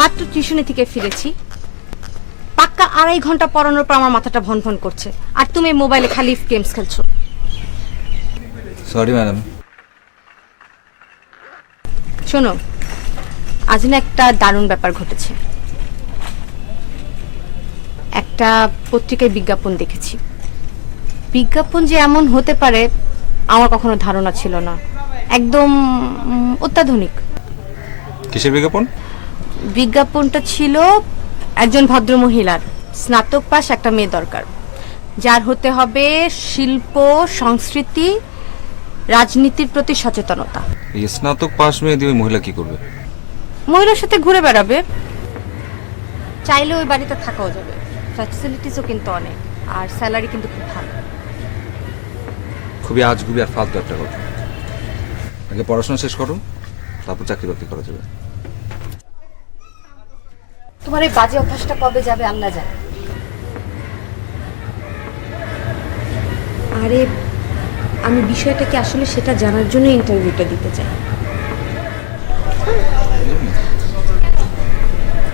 মাত্র টিউশনি থেকে ফিরেছি, পাক্কা 2.5 ঘন্টা পড়ানোর পর আমার মাথাটা ভন ভন করছে, আর তুমি মোবাইলে খালি গেমস খেলছো। Sorry madam. শোনো, আজ না একটা দারুণ ব্যাপার ঘটেছে। একটা পত্রিকায় বিজ্ঞাপন দেখেছি। বিজ্ঞাপন যে এমন হতে পারে আমার কখনো ধারণা ছিল না, একদম অত্যাধুনিক। কিসের বিজ্ঞাপন? বিজ্ঞাপনটা ছিল একজন ভদ্র মহিলার, স্নাতক পাশ একটা মেয়ে দরকার, যার হতে হবে শিল্প, সংস্কৃতি, রাজনীতির প্রতি সচেতনতা। এই স্নাতক পাশ মেয়ে দিয়ে ওই মহিলা কি করবে? মহিলার সাথে ঘুরে বেড়াবে, চাইলে ওই বাড়িতে থাকাও যাবে, ফ্যাসিলিটিসও কিন্তু অনেক, আর স্যালারি কিন্তু খুব ভালো। খুবই আজগুবি আর ফালতু একটা কথা। আগে পড়াশোনা শেষ করো, তারপর চাকরি বাকরি করা যাবে। তোমার এই বাজে অভ্যাসটা কবে যাবে আল্লাহ জানে। আরে আমি বিষয়টা কি আসলে সেটা জানার জন্য ইন্টারভিউটা দিতে চাই।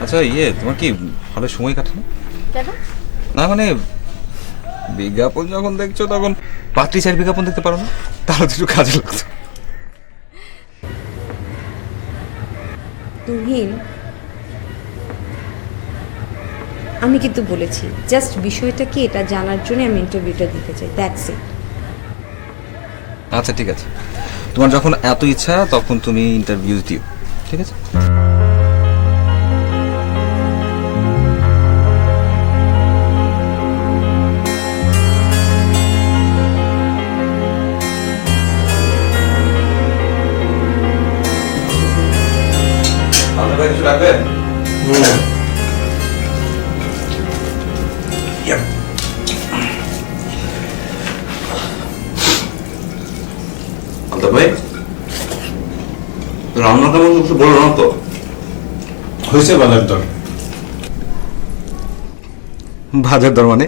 আচ্ছা তোমার কি ভালো সময় কাটে না? কেন? না মানে বিজ্ঞাপন যখন দেখছো তখন পাত্রীচার বিজ্ঞাপন দেখতে পারো না? তাহলে তো একটু কাজে লাগতো। তুহিন, আমি কিন্তু বলেছি জাস্ট বিষয়টা কি এটা জানার জন্য আমি ইন্টারভিউটা দিতে চাই, দ্যাটস ইট। আচ্ছা ঠিক আছে, তোমার যখন এত ইচ্ছা তখন তুমি ইন্টারভিউ দিও, ঠিক আছে? কিছু লাগবে? ভাই রান্না কেমন কিছু বলো না তো? হয়েছে বাজার দর। বাজার দর মানে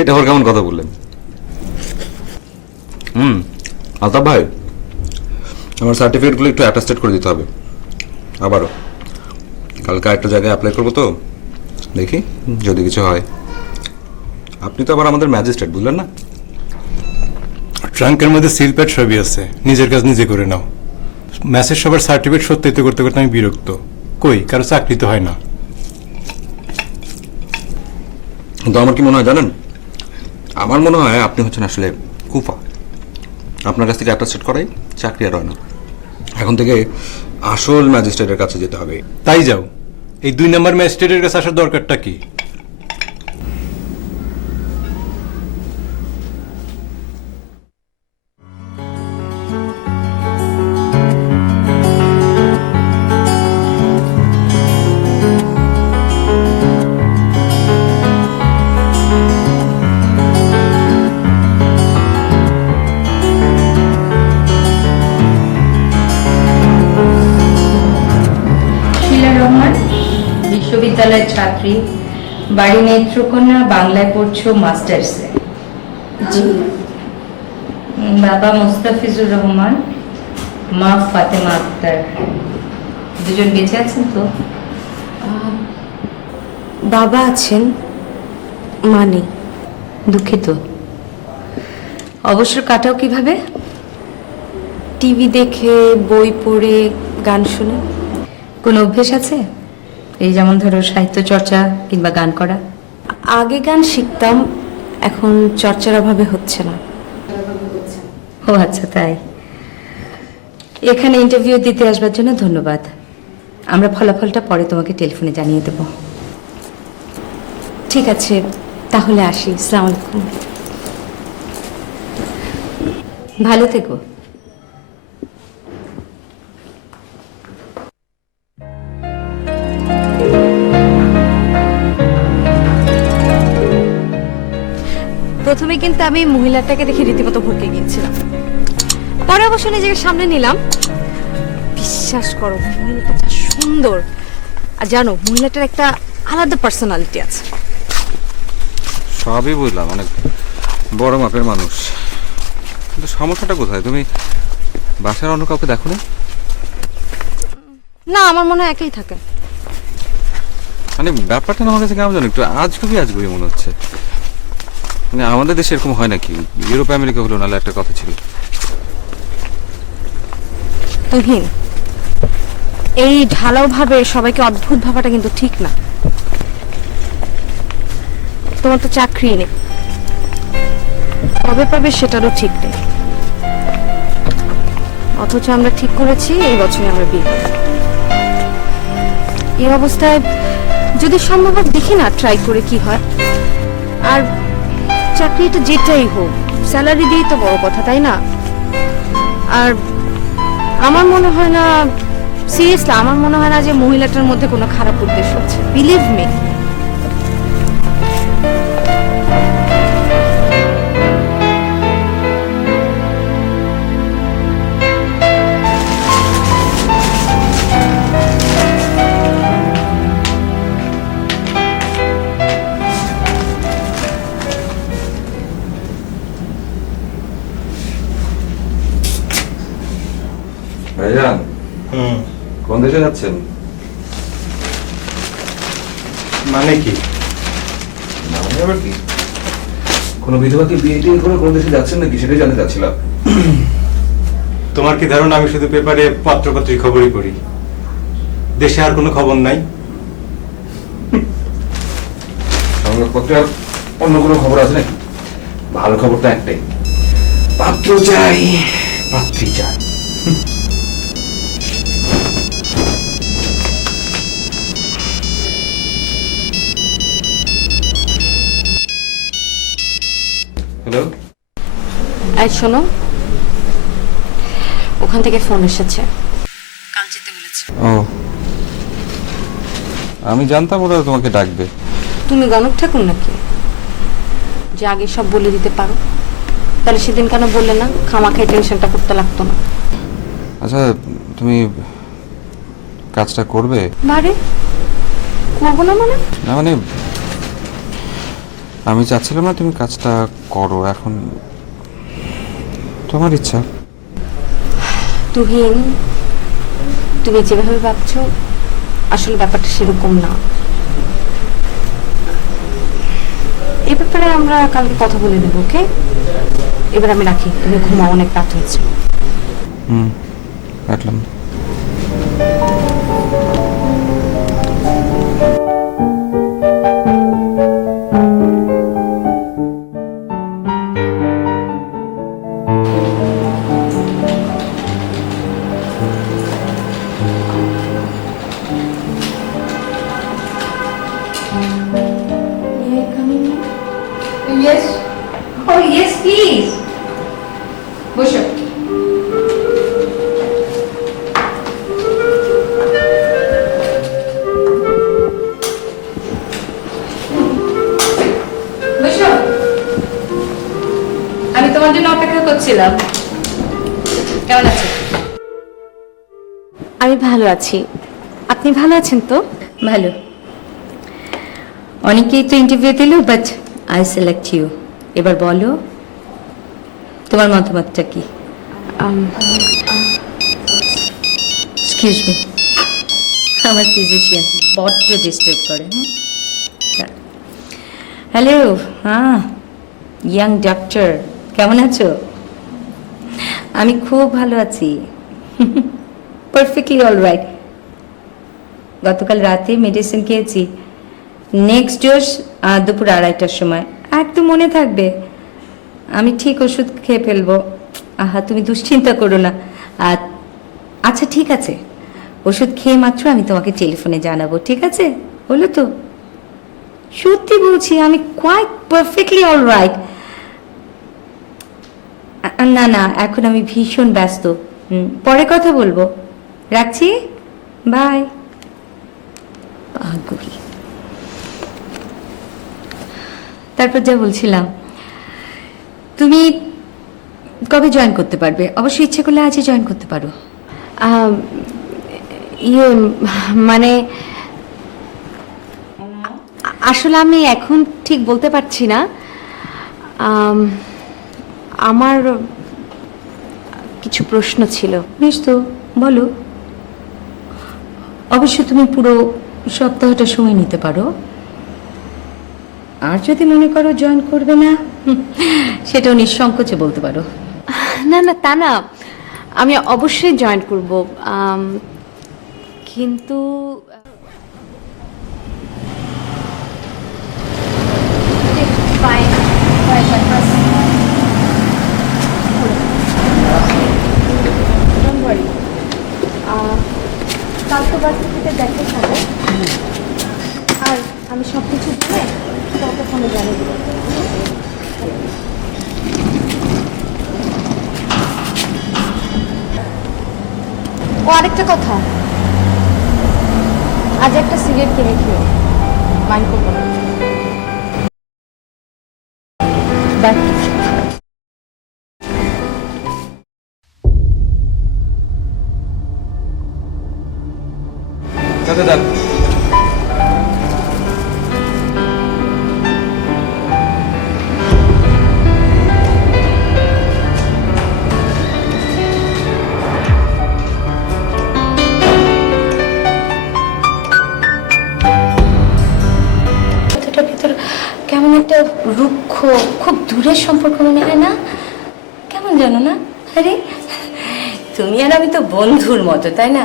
এটা আবার কেমন কথা বললেন? আলতাফ ভাই, আমার সার্টিফিকেটগুলো একটু অ্যাটাস্টেড করে দিতে হবে। আবারও কালকে একটা জায়গায় অ্যাপ্লাই করবো, তো দেখি যদি কিছু হয়। আপনি তো আবার আমাদের ম্যাজিস্ট্রেট, বুঝলেন না? ট্রাঙ্কের মধ্যে সিল প্যাড সবই আছে, নিজের কাজ নিজে করে নাও। ম্যাচের সবার সার্টিফিকেট সত্যায়িত করতে করতে আমি বিরক্ত। কই কারো চাকরি তো হয় না। কিন্তু আমার কি মনে হয় জানেন, আমার মনে হয় আপনি হচ্ছেন আসলে কুফা। আপনার কাছ থেকে অ্যাটাস্টেড করাই চাকরি আর হয় না। এখন থেকে আসল ম্যাজিস্ট্রেটের কাছে যেতে হবে। তাই যাও, এই 2 নম্বর ম্যাজিস্ট্রেটের কাছে আসার দরকারটা কি? বিশ্ববিদ্যালয়ের ছাত্রী, বাড়ি নেত্রকোনা, বাংলায় পড়ছো মাস্টার্সে। জি। বাবা মুস্তাফিজুর রহমান, মা ফাতেমা আক্তার। দুজন বেঁচে আছেন তো? বাবা আছেন, মা নেই। দুঃখিত। অবসর কাটাও কিভাবে? টিভি দেখে, বই পড়ে, গান শুনে। কোনো অভ্যেস আছে? এই যেমন ধরো সাহিত্য চর্চা কিংবা গান করা। আগে গান শিখতাম, এখন চর্চার অভাবে হচ্ছে না। ও আচ্ছা, তাই। এখানে ইন্টারভিউ দিতে আসবার জন্য ধন্যবাদ। আমরা ফলাফলটা পরে তোমাকে টেলিফোনে জানিয়ে দেব। ঠিক আছে, তাহলে আসি। আসসালামু আলাইকুম। ভালো থেকো। প্রথমে কিন্তু আমি মহিলাটাকে দেখে রীতিমতো ভরকে গিয়েছিলাম, পরে অবশ্য নিজেকে সামনে নিলাম। বিশ্বাস করো, মহিলাটা যা সুন্দর, আর জানো মহিলাটার একটা আলাদা পার্সোনালিটি আছে। সবই বুঝলাম, অনেক বড় মাপের মানুষ, কিন্তু সমস্যাটা কোথায়? তুমি বাসার অন্য কাউকে দেখো না? না, আমার মনে হয় একাই থাকে। মানে ব্যাপারটা না আমার কাছে কেমন জানো একটু আজগুবি মনে হচ্ছে। মানে আমাদের দেশে এরকম হয় নাকি? ইউরোপ আমেরিকা হলো নাহলে একটা কথা ছিল। তুহিন, এই ঢালাও ভাবে সবাইকে অদ্ভুত ভাবাটা কিন্তু ঠিক না। তোমার তো চাকরি নেই, কবে পাবে সেটারও ঠিক নেই, অথচ আমরা ঠিক করেছি এই বছরে আমরা বিয়ে করব। এই অবস্থায় যদি সম্ভব হয় দেখি না ট্রাই করে কি হয়। আর চাকরিটা যেটাই হোক স্যালারি দিয়েই তো বড় কথা, তাই না? আর আমার মনে হয় না, সিরিয়াসলি আমার মনে হয় না যে মহিলাটার মধ্যে কোনো খারাপ উদ্দেশ্য আছে, বিলিভ মি। ভাইজান, কোন দেশে যাচ্ছেন? মানে কি? মানে আবার কি? কোনো বিধবাকে বিয়ে টিয়ে করে কোন দেশে যাচ্ছেন নাকি সেটাই জানতে চাচ্ছিলাম। তোমার কি ধারণা আমি শুধু পেপারে পত্রপত্রিক খবরই পড়ি? দেশে আর কোনো খবর নাই? সংবাদপত্রে আর অন্য কোনো খবর আছে নাকি? ভালো খবরটা একটাই, পাত্র চাই, পাত্রী চাই। হ্যালো, এই শোনো, ওখান থেকে ফোন এসেছে, কাল যেতে বলেছে। ও আমি জানতাম ওরা তোমাকে ডাকবে। তুমি গণক ঠাকুর নাকি যে আগে সব বলে দিতে পারো? তাহলে সেদিন কেন বললে না? খামাখাই টেনশনটা করতে লাগতো না। আচ্ছা, তুমি কাজটা করবে? বারে করবো না মানে? না মানে আমি চাচ্ছিলাম না তুমি কাজটা করো, এখন তোমার ইচ্ছা। তুহিন, তুমি যেভাবে ভাবছো আসলে ব্যাপারটা সেরকম না। এ ব্যাপারে আমরা কালকে কথা বলে নেবো, ওকে? এবার আমি রাখি, তুমি ঘুমাও, অনেক রাত হয়েছে। রাখলাম। Yes. Oh, yes, please. বসো। বসো। আমি তোমার জন্য অপেক্ষা করছিলাম। কেমন আছো? আমি ভালো আছি, আপনি ভালো আছেন তো? ভালো। অনেকেই তো ইন্টারভিউ দিল, বাট আই সিলেক্ট ইউ। এবার বলো তোমার মতামতটা কি? এক্সকিউজ মি, আমার ফিজিশিয়ান বড্ড ডিস্টার্ব করে। হ্যালো, হ্যাঁ, ইয়াং ডক্টর, কেমন আছো? আমি খুব ভালো আছি, পারফেক্টলি অল রাইট। গতকাল রাতে মেডিসিন খেয়েছি, নেক্সট ডোজ দুপুর 2:30টার সময়। একদম মনে থাকবে, আমি ঠিক ওষুধ খেয়ে ফেলবো। আহা, তুমি দুশ্চিন্তা করো না। আচ্ছা ঠিক আছে, ওষুধ খেয়ে মাত্র আমি তোমাকে টেলিফোনে জানাবো, ঠিক আছে? হলো তো? সত্যি বলছি, আমি কোয়াইট পারফেক্টলি অল রাইট। না না, এখন আমি ভীষণ ব্যস্ত, পরে কথা বলবো। রাখছি, বাই। পাগল। তারপর যা বলছিলাম, তুমি কবে জয়েন করতে পারবে? অবশ্যই ইচ্ছে করলে আজই জয়েন করতে পারো। ইয়ে মানে আসলে আমি এখন ঠিক বলতে পারছি না। আমার কিছু প্রশ্ন ছিল। বেশ তো, বলো। অবশ্য তুমি পুরো সপ্তাহটা সময় নিতে পারো। আর যদি মনে করো জয়েন করবে না, সেটাও নিঃসংকোচে বলতে পারো। না না, তা না, আমি অবশ্যই জয়েন করব, কিন্তু কাল তো বাড়ি থেকে দেখে খাবে, আর আমি সব কিছু বলে কাউকে ফোনে জানিয়ে দেবো। ও আরেকটা কথা, আজ একটা সিগারেট কিনে খেও, মাইন্ড করবো না। বাই। সাথে দেন। কথাটার ভিতর কেমন একটা রুক্ষ, খুব দূরের সম্পর্ক মনে হয় না? কেমন জানো না? আরে তুমি আর আমি তো বন্ধুর মতো, তাই না?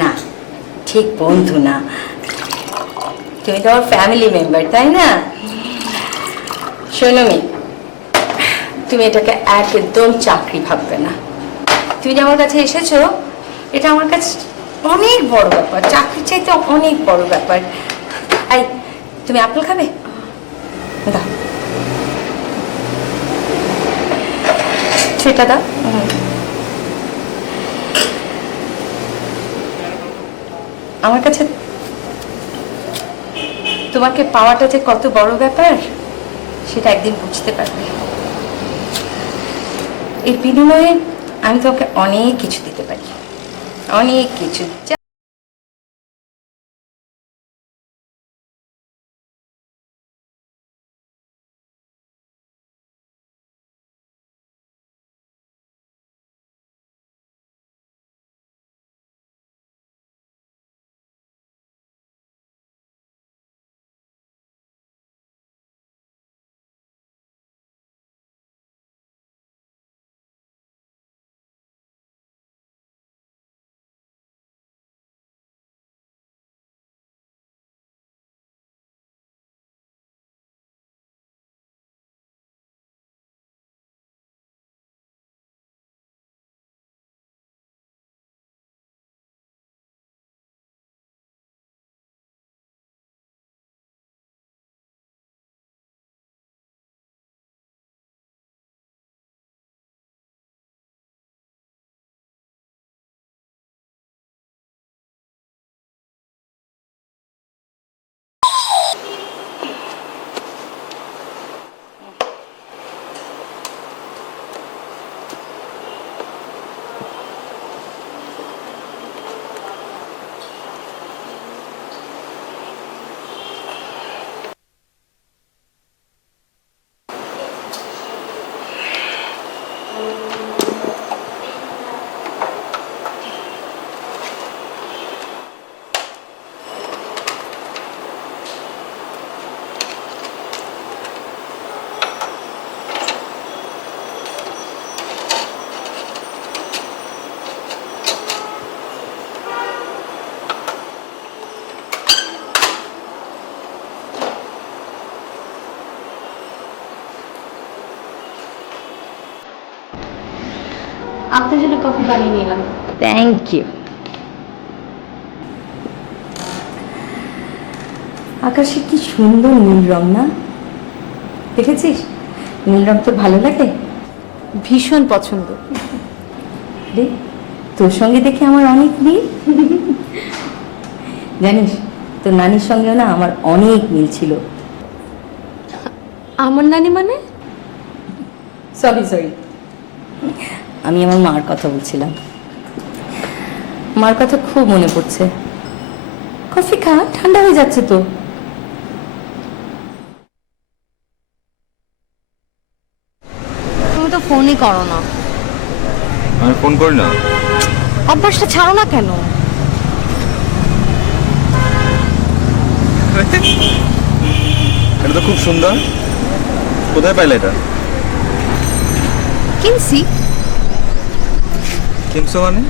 না, ঠিক বন্ধু না, তুমি তো আমার ফ্যামিলি মেম্বার, তাই না? শোনো মেয়ে, তুমি এটাকে একদম চাকরি ভাববে না। তুমি যে আমার কাছে এসেছো, এটা আমার কাছে অনেক বড় ব্যাপার, চাকরির চাইতে অনেক বড় ব্যাপার। আই, তুমি আপেল খাবে? দাও, সেটা দাও। আমার কাছে তোমাকে পাওয়াটা যে কত বড় ব্যাপার, সেটা একদিন বুঝতে পারবে। এর বিনিময়ে আমি তোমাকে অনেক কিছু দিতে পারি, অনেক কিছু। আপনার জন্য কফি বানিয়ে নিলাম। Thank you. আকাশে কি সুন্দর নীল রং না? দেখেছিস? নীল রং তোর ভালো লাগে? ভীষণ পছন্দ। রে, তোর সঙ্গে দেখে আমার অনেক মিল। জানিস, তোর নানির সঙ্গেও না আমার অনেক মিল ছিল। আমার নানি মানে? সরি, আমি আমার মার কথা বলছিলাম। মার কথা খুব মনে পড়ছে। কফি খা, ঠান্ডা হয়ে যাচ্ছে তো। তুমি তো ফোনই করো না। আমি ফোন করি না। অভ্যাসটা ছাড়ো না কেন? তো খুব সুন্দর। কোথায় পাইলে এটা? কিনছি। কিনছো মানে?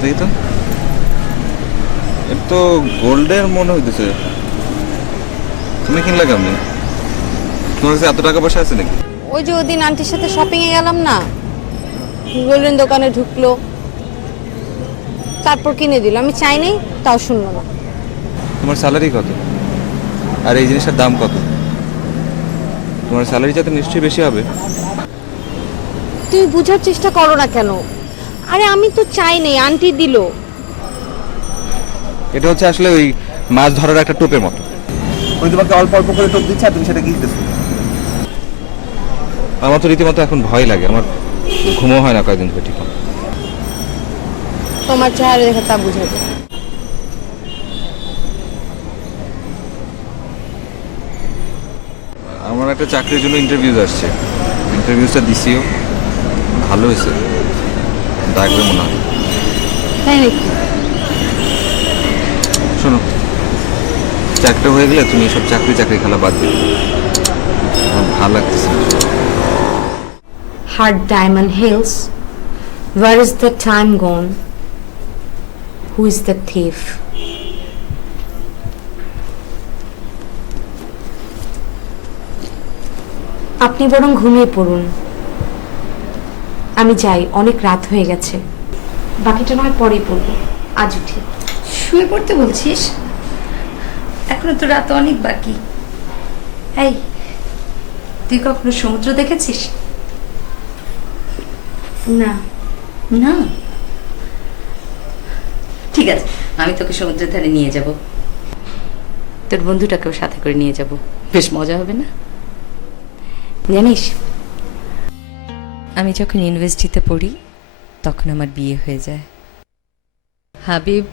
দেখি তো, এটা তো গোল্ডের মনে হইতেছে। তুমি কিনলে কেমনি? তোমার কাছে এত টাকা পয়সা আছে নাকি? ওই যে ওদিন আন্টির সাথে শপিং এ গেলাম না, গোল্ডেন দোকানে ঢুকলো, তারপর কিনে দিল। আমি চাই নাই, তাও শুনলো না। তোমার স্যালারি কত? আর এই জিনিসটার দাম কত? তোমার স্যালারি যাতে নিশ্চয়ই বেশি হবে। তুমি বুঝার চেষ্টা করো না কেন? আরে আমি তো চাই নাই, আন্টি দিল। এটা হচ্ছে আসলে ওই মাছ ধরার একটা টোপের মতো। ওই তোমাকে অল্প অল্প করে টোপ দিচ্ছে আর তুমি সেটা কিনতেছো। আমার তো রীতিমতো এখন ভয় লাগে, আমার ঘুমও হয় না কয়েকদিন ধরে ঠিক মতো। তোমার চেহারা দেখে তা বুঝা যায়। আমার একটা চাকরির জন্য ইন্টারভিউ আসছে, ইন্টারভিউটা দিছিও, ভালো হয়েছে, ডাকবে মনে হয়। তাই নাকি? শোনো, চাকরিটা হয়ে গেলে তুমি এসব চাকরি খেলা বাদ দিবে। আমার ভালো লাগতেছে না। Hard diamond hills, where is the time gone? Who is the thief? আপনি বরং ঘুমিয়ে পড়ুন, আমি যাই, অনেক রাত হয়ে গেছে। বাকিটা নয় পরেই পড়বো, আজ উঠি। শুয়ে পড়তে বলছিস? এখনো তো রাত অনেক বাকি। এই, তুই কখনো সমুদ্র দেখেছিস? না। না? ঠিক আছে, আমি তোকে সমুদ্রের ধারে নিয়ে যাব, তোর বন্ধুটাকেও সাথে করে নিয়ে যাব, বেশ মজা হবে না? জানিস, আমি যখন ইউনিভার্সিটিতে পড়ি তখন আমার বিয়ে হয়ে যায়। হাবিব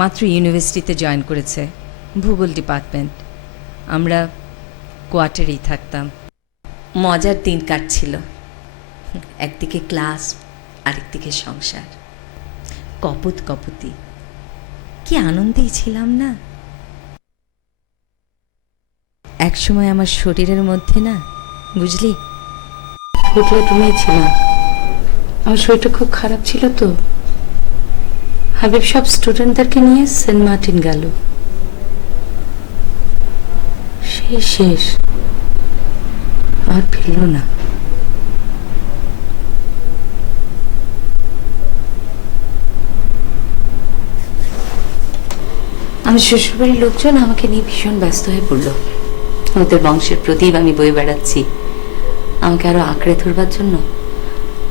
মাত্র ইউনিভার্সিটিতে জয়েন করেছে, ভূগোল ডিপার্টমেন্ট। আমরা কোয়ার্টারেই থাকতাম, মজার দিন কাটছিল। একদিকে ক্লাস, আরেকদিকে সংসার, কপত কপতি, কি আনন্দেই ছিলাম না। একসময় আমার শরীরের মধ্যে না, বুঝলি, হোটেলে রুমেই ছিলাম, আমার শরীরটা খুব খারাপ ছিল। তো হাবিব সব স্টুডেন্টদেরকে নিয়ে সেন্ট মার্টিন গেল, সেই শেষ, আর ফিরল না। আমার শ্বশুরবাড়ির লোকজন আমাকে নিয়ে ভীষণ ব্যস্ত হয়ে পড়ল। ওদের বংশের প্রদীপ আমি বয়ে বেড়াচ্ছি, আমাকে আরো আঁকড়ে ধরবার জন্য।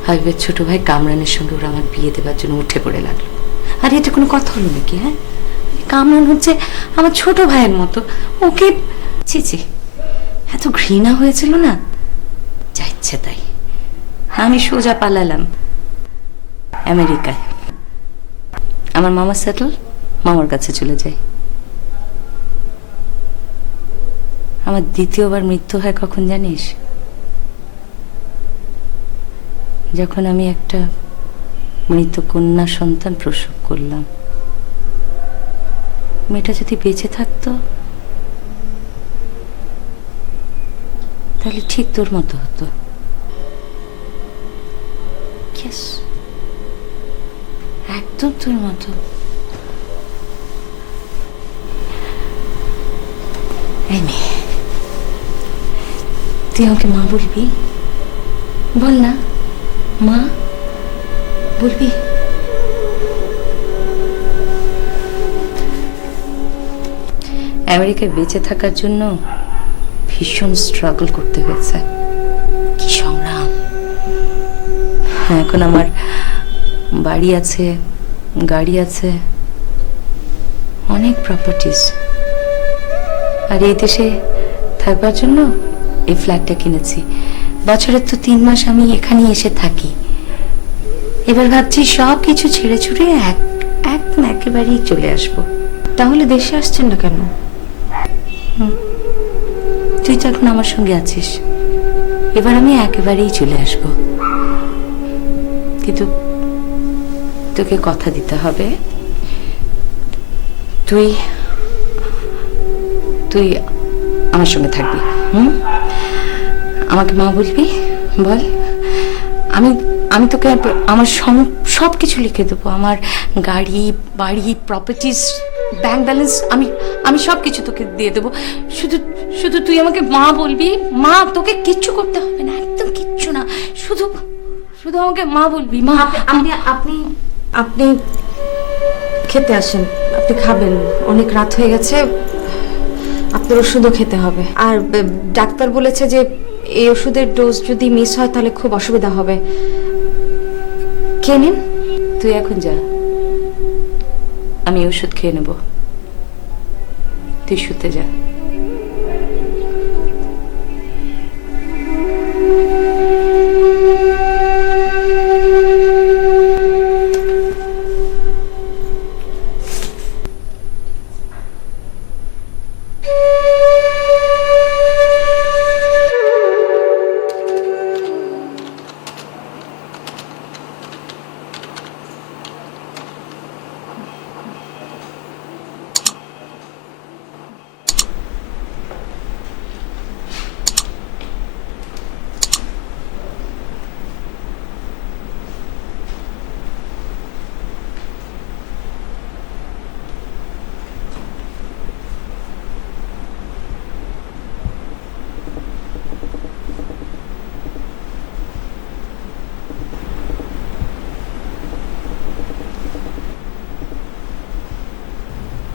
হাবিবের ছোট ভাই কামরানের সঙ্গে ওরা আমার বিয়ে দেবার জন্য উঠে পড়ে লাগলো। আর এটা কোনো কথা হলো নাকি? হ্যাঁ, কামরান হচ্ছে আমার ছোট ভাইয়ের মতো, ওকে ছি, এত ঘৃণা হয়েছিল না, যা ইচ্ছে তাই। আমি সোজা পালালাম আমেরিকায়। আমার মামা সেটল, মামার কাছে চলে যাই। আমার দ্বিতীয়বার মৃত্যু হয় কখন জানিস? যখন আমি একটা মৃত কন্যা সন্তান প্রসব করলাম। মেয়েটা যদি বেঁচে থাকতো তাহলে ঠিক তোর মতো হতো। একদম তোর মতো। এই মেয়ে, তুই আমাকে মা বলবি? বল না, মা বলবি? আমেরিকায় বেঁচে থাকার জন্য ভীষণ স্ট্রাগল করতে হয়েছে, কি সংগ্রাম। এখন আমার বাড়ি আছে, গাড়ি আছে, অনেক প্রপার্টিজ। আর এই দেশে থাকবার জন্য এই ফ্ল্যাটটা কিনেছি। বছরের তো 3 মাস আমি এখানে এসে থাকি। এবার ভাবছি সব কিছু ছেড়ে ছুড়ে একদম একেবারেই চলে আসবো। তাহলে দেশে আসছেন না কেন? তুই তো এখন আমার সঙ্গে আছিস, এবার আমি একেবারেই চলে আসব। কিন্তু তোকে কথা দিতে হবে, তুই তুই আমার সঙ্গে থাকবি। আমাকে মা বলবি, বল। আমি আমি তোকে আমার সব কিছু লিখে দেবো, আমার গাড়ি, বাড়ি, প্রপার্টিজ, ব্যাংক ব্যালেন্স, আমি সব কিছু তোকে দিয়ে দেবো। শুধু শুধু তুই আমাকে মা বলবি। মা, তোকে কিচ্ছু করতে হবে না, একদম কিচ্ছু না, শুধু শুধু আমাকে মা বলবি। মা, আপনি আপনি আপনি খেতে আসেন, আপনি খাবেন, অনেক রাত হয়ে গেছে, আপনার ওষুধও খেতে হবে। আর ডাক্তার বলেছে যে এই ওষুধের ডোজ যদি মিস হয় তাহলে খুব অসুবিধা হবে। খেয়ে নিন। তুই এখন যা, আমি ওষুধ খেয়ে নেব, তুই শুতে যা।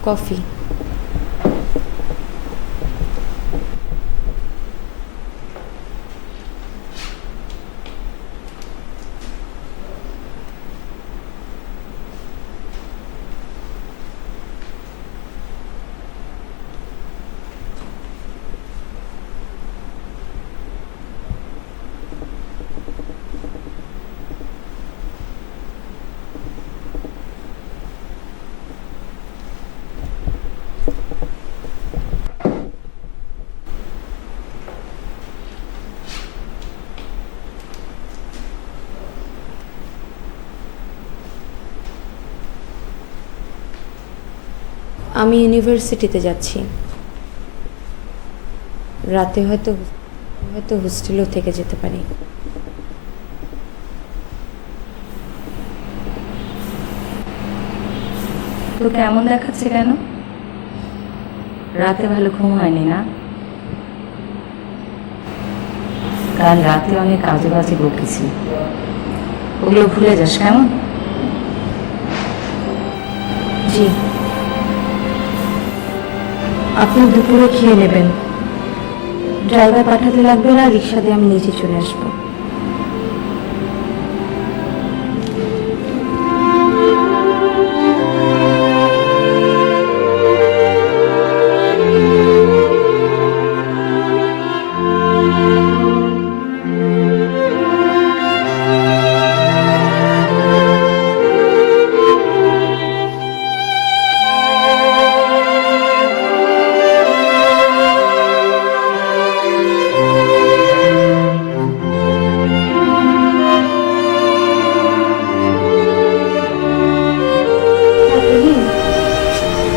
কফি। আমি ইউনিভার্সিটিতে যাচ্ছি, রাতে হয়তো হয়তো হোস্টেলেও থেকে যেতে পারি। তোকে এমন দেখাচ্ছে কেন? রাতে ভালো ঘুম হয়নি না? কাল রাতে অনেক আজে বাজে বকেছি, ওগুলো ভুলে যাস কেমন? জি, আপনি দুপুরে খেয়ে নেবেন, ড্রাইভার পাঠাতে লাগবে না, রিক্সা দিয়ে আমি নিচে চলে আসবো।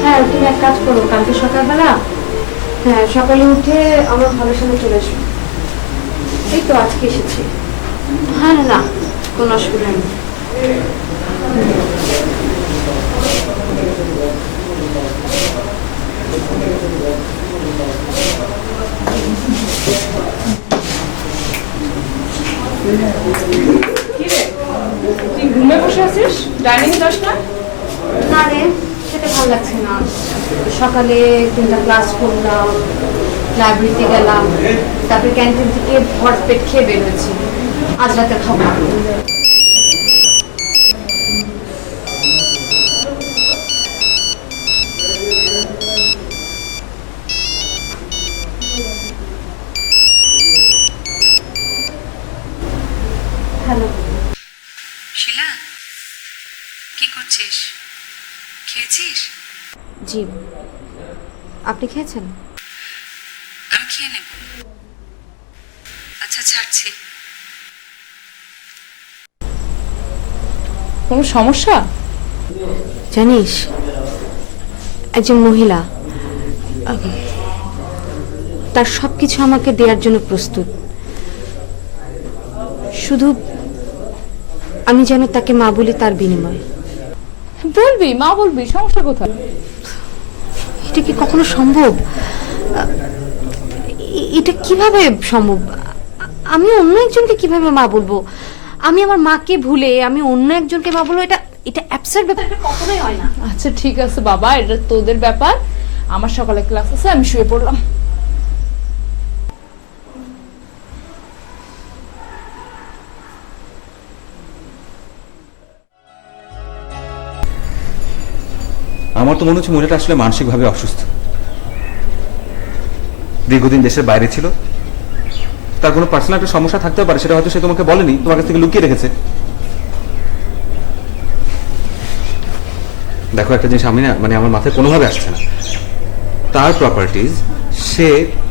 হ্যাঁ, তুমি এক কাজ করো, কালকে সকালবেলা, হ্যাঁ সকালে উঠে আমার ভালোর সামনে চলে এসো। এই তো আজকে এসেছি। হ্যাঁ না, কোনো অসুবিধা নেই। তুই রুমে বসে আছিস, ডাইনিং যাস না? না রে, সেটা ভালো লাগছে না। সকালে 3টা ক্লাস করলাম, লাইব্রেরিতে গেলাম, তারপরে ক্যান্টিন থেকে ভরপেট খেয়ে বের হয়েছি। আজ রাতে খাবো না। হ্যালো, শিলা, কি করছিস? খেয়েছিস? জি, আপনি খেয়েছেন? আমি খেয়ে নেব। আচ্ছা, ছাড়ছি। কোনো সমস্যা? জানিস, একজন মহিলা তার সবকিছু আমাকে দেওয়ার জন্য প্রস্তুত। শুধু আমি যেন তাকে মা বলি তার বিনিময়ে। বলবি মা, বলবি, সমস্যা কোথায়? এটা কি কখনো সম্ভব? এটা কিভাবে সম্ভব? আমি অন্য একজনকে কিভাবে মা বলবো? আমি আমার মাকে ভুলে আমি অন্য একজনকে মা বলবো? এটা এটা অ্যাবসার্ড ব্যাপার, এটা কখনোই হয় না। আচ্ছা ঠিক আছে বাবা, এটা তোদের ব্যাপার। আমার সকালে ক্লাস আছে, আমি শুয়ে পড়লাম। আমার তো মনে হচ্ছে মহিলাটা আসলে মানসিকভাবে অসুস্থ। দীর্ঘদিন দেশের বাইরে ছিল, তার কোনো পার্সোনাল একটা সমস্যা থাকতেও পারে, সেটা হয়তো সে তোমাকে বলেনি, তোমার কাছ থেকে লুকিয়ে রেখেছে। দেখো একটা জিনিস আমি না আমার মাথায় কোনোভাবে আসছে না। তার প্রপার্টিজ সে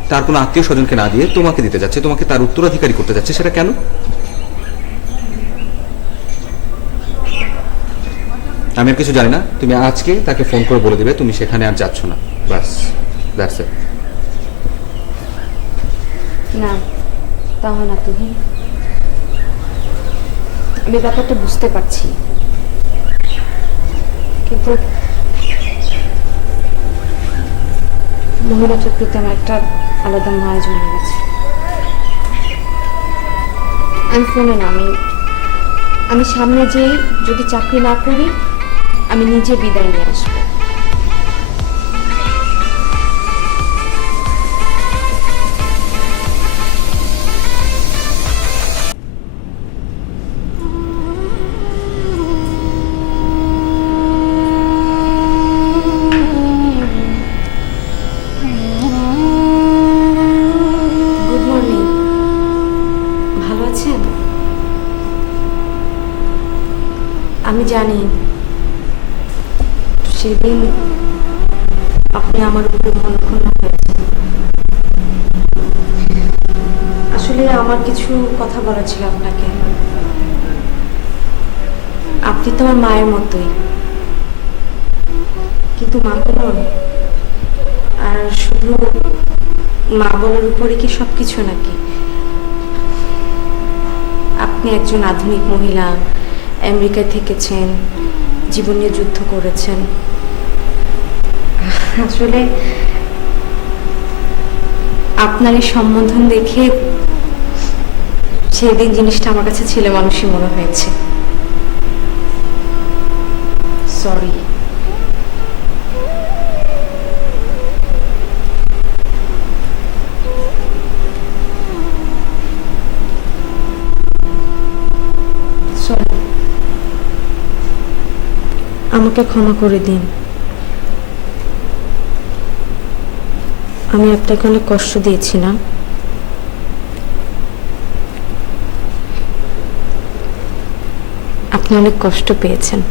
তার কোনো আত্মীয় স্বজনকে না দিয়ে তোমাকে দিতে যাচ্ছে, তোমাকে তার উত্তরাধিকারী করতে যাচ্ছে, সেটা কেন? আমি আর কিছু জানি না, তুমি আজকে তাকে ফোন করে বলে দিবে তুমি সেখানে আর যাচ্ছ না, বাস, দ্যাটস ইট। না, তাও না তুমি। আমি ব্যাপারটা বুঝতে পারছি, কিন্তু মহিলাটার প্রতি আমার একটা আলাদা মায়া জমে গেছে। আমি ফোনে না, আমি সামনে যেয়ে যদি চাকরি না করি আমি নিজে বিদায় নিয়ে আসবো। গুড মর্নিং, ভালো আছেন? আমি জানি সেদিন আপনি আমার উপরে মনক্ষুণ্ণ হয়েছেন। আসলে আমার কিছু কথা বলা ছিল আপনাকে। আপনি তো আমার মায়ের মতোই, কিন্তু মা বলুন, আর শুধু মা বলার উপরে কি সবকিছু নাকি? আপনি একজন আধুনিক মহিলা, আমেরিকায় থেকেছেন, জীবন নিয়ে যুদ্ধ করেছেন। আসলে আপনার এই সম্বোধন দেখে সেদিন জিনিসটা আমার কাছে ছেলে মানুষই মনে হয়েছে। সরি। সরি, আমাকে ক্ষমা করে দিন। আমি আপনাকে অনেক কষ্ট দিয়েছি না? আপনি অনেক কষ্ট পেয়েছেন।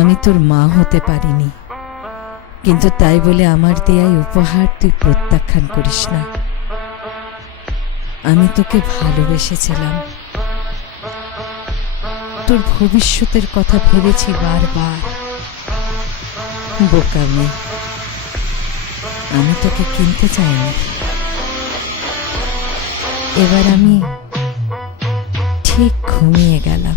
আমি তোর মা হতে পারিনি, কিন্তু তাই বলে আমার দেয়াই উপহার তুই প্রত্যাখ্যান করিস না। আমি তোকে ভালোবেসেছিলাম, তোর ভবিষ্যতের কথা ভেবেছি বারবার। বোকা মেয়ে, আমি তোকে কিনতে চাইনি। এবার আমি ঠিক ঘুমিয়ে গেলাম।